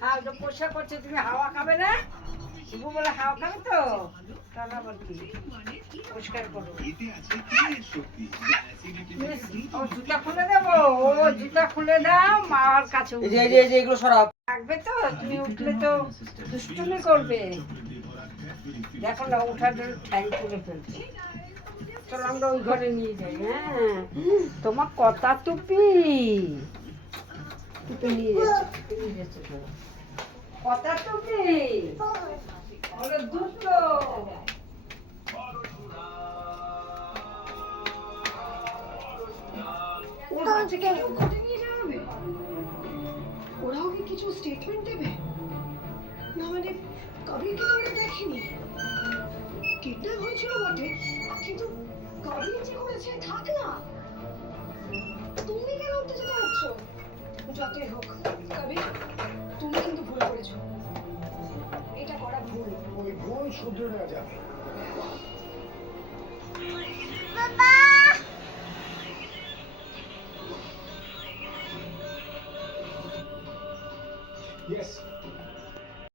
হ্যাঁ ওটা পরিষ্কার করছে, তুমি হাওয়া খাবে না? শুভ বলে হাওয়া খাবে তো, তাহলে আবার কি পরিষ্কার করো। ও জুতা খুলে দেবো, ও জুতা খুলে দাও, মার কাছে এগুলো সরাব থাকবে তো, তুমি উঠলে তো দুষ্টুমি করবে। দেখো না উঠার জন্য ঠ্যাং তুলে ফেলছে। চলো আমরা ওই ঘরে নিয়ে যাই। হ্যাঁ তোমার কথা টুপি টুপি নিয়ে যাচ্ছে তো। কথা টুপি ওরে দুটো ওরাও কি কিছু স্টেটমেন্ট দেবে? না মানে কবির কি তোরা দেখিনি? কিডন্যাপ হয়েছিল বটে, কিন্তু কবির যে করেছে থাক না। তুমি কেন উত্তেজিত হচ্ছ? যতই হোক কবির, তুমি কিন্তু ভুল করেছো। এটা করা ভুল। ওই ভুল শুধরে নেওয়া যাবে। Yes.